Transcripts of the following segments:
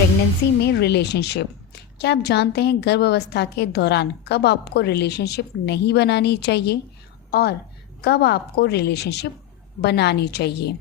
Pregnancy में relationship. क्या आप जानते हैं गर्भावस्था के दौरान कब आपको रिलेशनशिप नहीं बनानी चाहिए और कब आपको रिलेशनशिप बनानी चाहिए?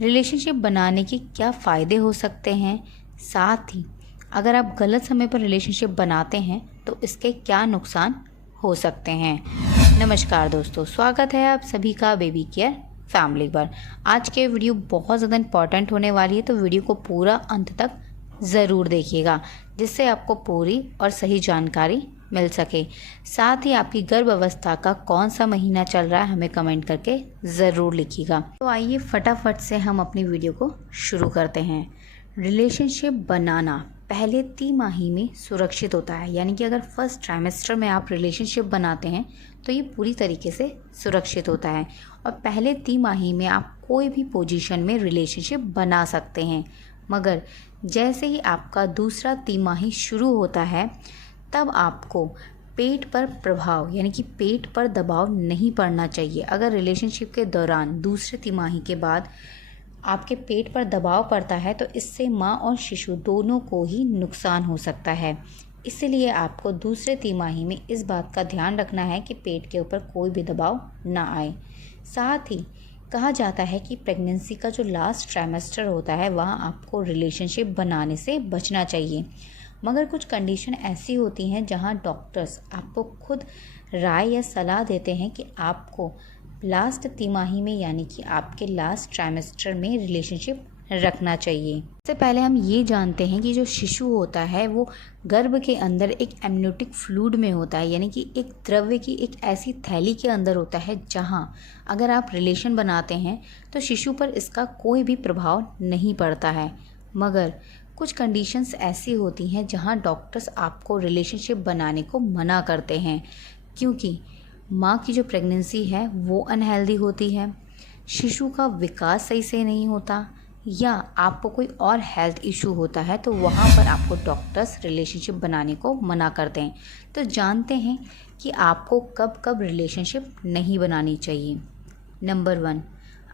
रिलेशनशिप बनाने के क्या फ़ायदे हो सकते हैं, साथ ही अगर आप गलत समय पर रिलेशनशिप बनाते हैं तो इसके क्या नुकसान हो सकते हैं। नमस्कार दोस्तों, स्वागत है आप सभी का बेबी केयर फैमिली पर। आज के वीडियो बहुत ज़्यादा इम्पॉर्टेंट होने वाली है, तो वीडियो को पूरा अंत तक ज़रूर देखिएगा जिससे आपको पूरी और सही जानकारी मिल सके। साथ ही आपकी गर्भ अवस्था का कौन सा महीना चल रहा है हमें कमेंट करके ज़रूर लिखिएगा। तो आइए फटाफट से हम अपनी वीडियो को शुरू करते हैं। रिलेशनशिप बनाना पहले तिमाही में सुरक्षित होता है, यानी कि अगर फर्स्ट ट्राइमेस्टर में आप रिलेशनशिप बनाते हैं तो ये पूरी तरीके से सुरक्षित होता है और पहले तिमाही में आप कोई भी पोजीशन में रिलेशनशिप बना सकते हैं। मगर जैसे ही आपका दूसरा तिमाही शुरू होता है तब आपको पेट पर प्रभाव यानी कि पेट पर दबाव नहीं पड़ना चाहिए। अगर रिलेशनशिप के दौरान दूसरे तिमाही के बाद आपके पेट पर दबाव पड़ता है तो इससे माँ और शिशु दोनों को ही नुकसान हो सकता है। इसलिए आपको दूसरे तिमाही में इस बात का ध्यान रखना है कि पेट के ऊपर कोई भी दबाव ना आए। साथ ही कहा जाता है कि प्रेगनेंसी का जो लास्ट ट्राइमेस्टर होता है वहाँ आपको रिलेशनशिप बनाने से बचना चाहिए। मगर कुछ कंडीशन ऐसी होती हैं जहाँ डॉक्टर्स आपको खुद राय या सलाह देते हैं कि आपको लास्ट तिमाही में यानी कि आपके लास्ट ट्राइमेस्टर में रिलेशनशिप रखना चाहिए। इससे पहले हम ये जानते हैं कि जो शिशु होता है वो गर्भ के अंदर एक एमनियोटिक फ्लूइड में होता है, यानी कि एक द्रव्य की एक ऐसी थैली के अंदर होता है जहाँ अगर आप रिलेशन बनाते हैं तो शिशु पर इसका कोई भी प्रभाव नहीं पड़ता है। मगर कुछ कंडीशंस ऐसी होती हैं जहाँ डॉक्टर्स आपको रिलेशनशिप बनाने को मना करते हैं, क्योंकि माँ की जो प्रेगनेंसी है वो अनहेल्दी होती है, शिशु का विकास सही से नहीं होता या आपको कोई और हेल्थ इशू होता है, तो वहाँ पर आपको डॉक्टर्स रिलेशनशिप बनाने को मना करते हैं। तो जानते हैं कि आपको कब कब रिलेशनशिप नहीं बनानी चाहिए। नंबर 1,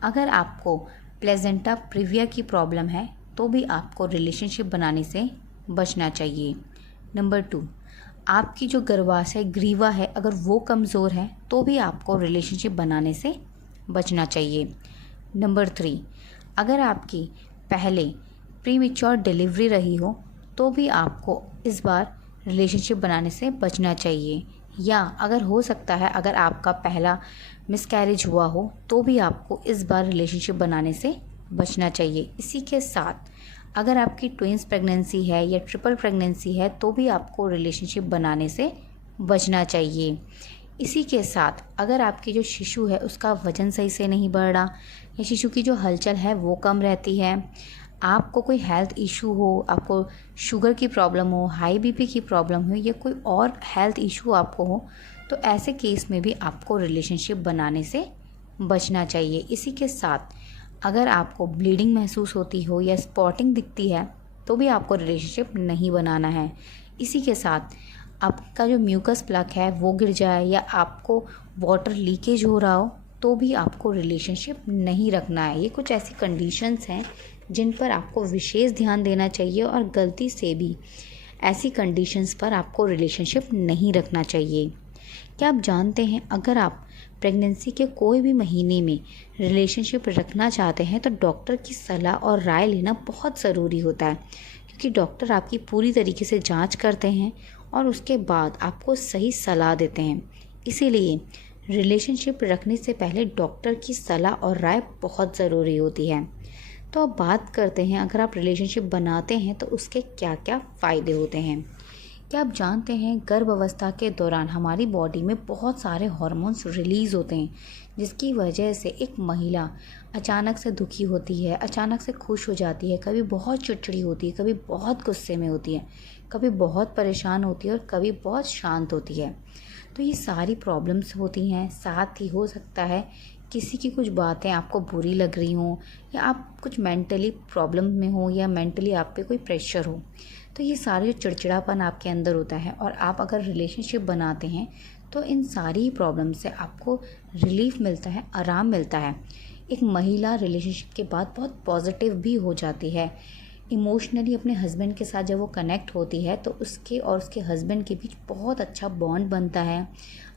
अगर आपको प्लेजेंटा प्रीविया की प्रॉब्लम है तो भी आपको रिलेशनशिप बनाने से बचना चाहिए। नंबर 2, आपकी जो गर्भाशय ग्रीवा है अगर वो कमज़ोर है तो भी आपको रिलेशनशिप बनाने से बचना चाहिए। नंबर 3, अगर आपकी पहले प्रीमेच्योर डिलीवरी रही हो तो भी आपको इस बार रिलेशनशिप बनाने से बचना चाहिए। या अगर हो सकता है अगर आपका पहला मिसकैरेज हुआ हो तो भी आपको इस बार रिलेशनशिप बनाने से बचना चाहिए। इसी के साथ अगर आपकी ट्विंस प्रेगनेंसी है या ट्रिपल प्रेगनेंसी है तो भी आपको रिलेशनशिप बनाने से बचना चाहिए। इसी के साथ अगर आपकी जो शिशु है उसका वज़न सही से नहीं बढ़ रहा या शिशु की जो हलचल है वो कम रहती है, आपको कोई हेल्थ इशू हो, आपको शुगर की प्रॉब्लम हो, हाई बीपी की प्रॉब्लम हो या कोई और हेल्थ इशू आपको हो, तो ऐसे केस में भी आपको रिलेशनशिप बनाने से बचना चाहिए। इसी के साथ अगर आपको ब्लीडिंग महसूस होती हो या स्पॉटिंग दिखती है तो भी आपको रिलेशनशिप नहीं बनाना है। इसी के साथ आपका जो म्यूकस प्लग है वो गिर जाए या आपको वाटर लीकेज हो रहा हो तो भी आपको रिलेशनशिप नहीं रखना है। ये कुछ ऐसी कंडीशंस हैं जिन पर आपको विशेष ध्यान देना चाहिए और गलती से भी ऐसी कंडीशंस पर आपको रिलेशनशिप नहीं रखना चाहिए। क्या आप जानते हैं अगर आप प्रेगनेंसी के कोई भी महीने में रिलेशनशिप रखना चाहते हैं तो डॉक्टर की सलाह और राय लेना बहुत ज़रूरी होता है, क्योंकि डॉक्टर आपकी पूरी तरीके से जांच करते हैं और उसके बाद आपको सही सलाह देते हैं। इसीलिए रिलेशनशिप रखने से पहले डॉक्टर की सलाह और राय बहुत ज़रूरी होती है। तो अब बात करते हैं अगर आप रिलेशनशिप बनाते हैं तो उसके क्या क्या फ़ायदे होते हैं। क्या आप जानते हैं गर्भ अवस्था के दौरान हमारी बॉडी में बहुत सारे हार्मोन्स रिलीज़ होते हैं, जिसकी वजह से एक महिला अचानक से दुखी होती है, अचानक से खुश हो जाती है, कभी बहुत चिड़चिड़ी होती है, कभी बहुत गुस्से में होती है, कभी बहुत परेशान होती है और कभी बहुत शांत होती है। तो ये सारी प्रॉब्लम्स होती हैं। साथ ही हो सकता है किसी की कुछ बातें आपको बुरी लग रही हों या आप कुछ मेंटली प्रॉब्लम में हो या मेंटली आप पे कोई प्रेशर हो, तो ये सारे जो चिड़चिड़ापन आपके अंदर होता है और आप अगर रिलेशनशिप बनाते हैं तो इन सारी प्रॉब्लम से आपको रिलीफ मिलता है, आराम मिलता है। एक महिला रिलेशनशिप के बाद बहुत पॉजिटिव भी हो जाती है, इमोशनली अपने हस्बैंड के साथ जब वो कनेक्ट होती है तो उसके और उसके हस्बैंड के बीच बहुत अच्छा बॉन्ड बनता है।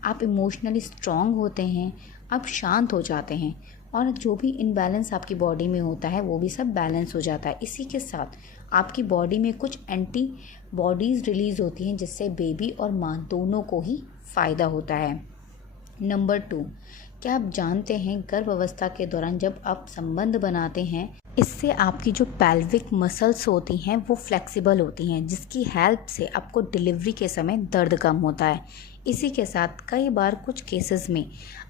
आप इमोशनली स्ट्रांग होते हैं, आप शांत हो जाते हैं और जो भी इम्बैलेंस आपकी बॉडी में होता है वो भी सब बैलेंस हो जाता है। इसी के साथ आपकी बॉडी में कुछ एंटी बॉडीज़ रिलीज़ होती हैं जिससे बेबी और माँ दोनों को ही फ़ायदा होता है। नंबर 2, क्या आप जानते हैं गर्भ अवस्था के दौरान जब आप संबंध बनाते हैं इससे आपकी जो पेल्विक मसल्स होती हैं वो फ्लेक्सिबल होती हैं, जिसकी हेल्प से आपको डिलीवरी के समय दर्द कम होता है। इसी के साथ कई बार कुछ केसेस में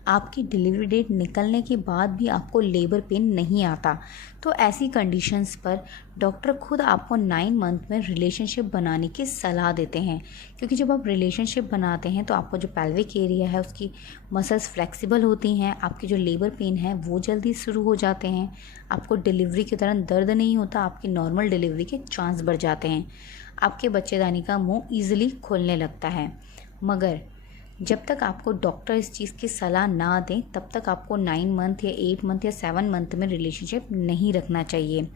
आपकी डिलीवरी डेट निकलने के बाद भी आपको लेबर पेन नहीं आता, तो ऐसी कंडीशंस पर डॉक्टर खुद आपको 9 मंथ में रिलेशनशिप बनाने की सलाह देते हैं, क्योंकि जब आप रिलेशनशिप बनाते हैं तो आपको जो पेल्विक एरिया है उसकी मसल्स फ्लेक्सिबल होती हैं, आपकी जो लेबर पेन है वो जल्दी शुरू हो जाते हैं, आपको डिलीवरी के दौरान दर्द नहीं होता, आपकी नॉर्मल डिलीवरी के चांस बढ़ जाते हैं, आपके बच्चेदानी का मुंह ईजिली खुलने लगता है। मगर जब तक आपको डॉक्टर इस चीज़ की सलाह ना दें तब तक आपको 9 मंथ या 8 मंथ या 7 मंथ में रिलेशनशिप नहीं रखना चाहिए।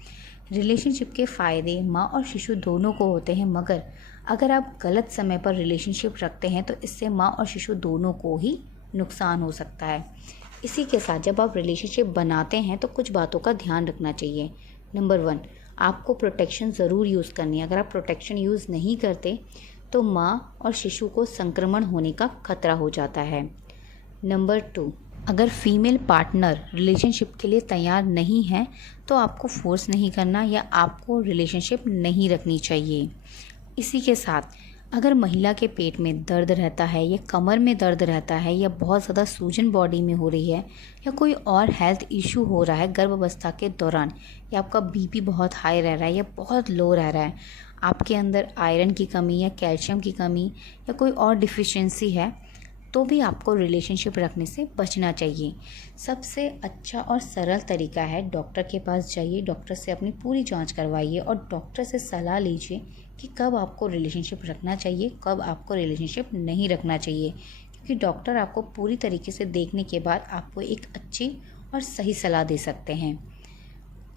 रिलेशनशिप के फ़ायदे माँ और शिशु दोनों को होते हैं, मगर अगर आप गलत समय पर रिलेशनशिप रखते हैं तो इससे माँ और शिशु दोनों को ही नुकसान हो सकता है। इसी के साथ जब आप रिलेशनशिप बनाते हैं तो कुछ बातों का ध्यान रखना चाहिए। नंबर 1, आपको प्रोटेक्शन ज़रूर यूज़ करनी है। अगर आप प्रोटेक्शन यूज़ नहीं करते तो माँ और शिशु को संक्रमण होने का खतरा हो जाता है। नंबर 2, अगर फीमेल पार्टनर रिलेशनशिप के लिए तैयार नहीं है तो आपको फोर्स नहीं करना या आपको रिलेशनशिप नहीं रखनी चाहिए। इसी के साथ अगर महिला के पेट में दर्द रहता है या कमर में दर्द रहता है या बहुत ज़्यादा सूजन बॉडी में हो रही है या कोई और हेल्थ इशू हो रहा है गर्भ अवस्था के दौरान, या आपका बीपी बहुत हाई रह रहा है या बहुत लो रह रहा है, आपके अंदर आयरन की कमी या कैल्शियम की कमी या कोई और डिफिशिएंसी है, तो भी आपको रिलेशनशिप रखने से बचना चाहिए। सबसे अच्छा और सरल तरीका है डॉक्टर के पास जाइए, डॉक्टर से अपनी पूरी जांच करवाइए और डॉक्टर से सलाह लीजिए कि कब आपको रिलेशनशिप रखना चाहिए, कब आपको रिलेशनशिप नहीं रखना चाहिए, क्योंकि डॉक्टर आपको पूरी तरीके से देखने के बाद आपको एक अच्छी और सही सलाह दे सकते हैं।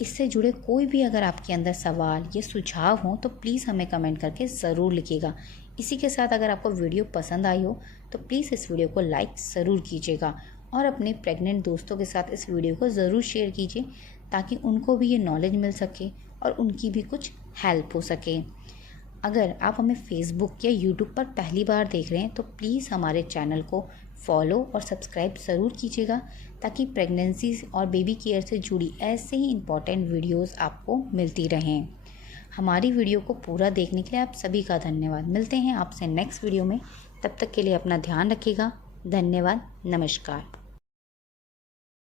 इससे जुड़े कोई भी अगर आपके अंदर सवाल या सुझाव हों तो प्लीज़ हमें कमेंट करके ज़रूर लिखिएगा। इसी के साथ अगर आपको वीडियो पसंद आई हो तो प्लीज़ इस वीडियो को लाइक ज़रूर कीजिएगा और अपने प्रेग्नेंट दोस्तों के साथ इस वीडियो को ज़रूर शेयर कीजिए ताकि उनको भी ये नॉलेज मिल सके और उनकी भी कुछ हेल्प हो सके। अगर आप हमें फेसबुक या यूट्यूब पर पहली बार देख रहे हैं तो प्लीज़ हमारे चैनल को फॉलो और सब्सक्राइब ज़रूर कीजिएगा ताकि प्रेगनेंसी और बेबी केयर से जुड़ी ऐसे ही इम्पॉर्टेंट वीडियोस आपको मिलती रहें। हमारी वीडियो को पूरा देखने के लिए आप सभी का धन्यवाद। मिलते हैं आपसे नेक्स्ट वीडियो में, तब तक के लिए अपना ध्यान रखिएगा। धन्यवाद, नमस्कार।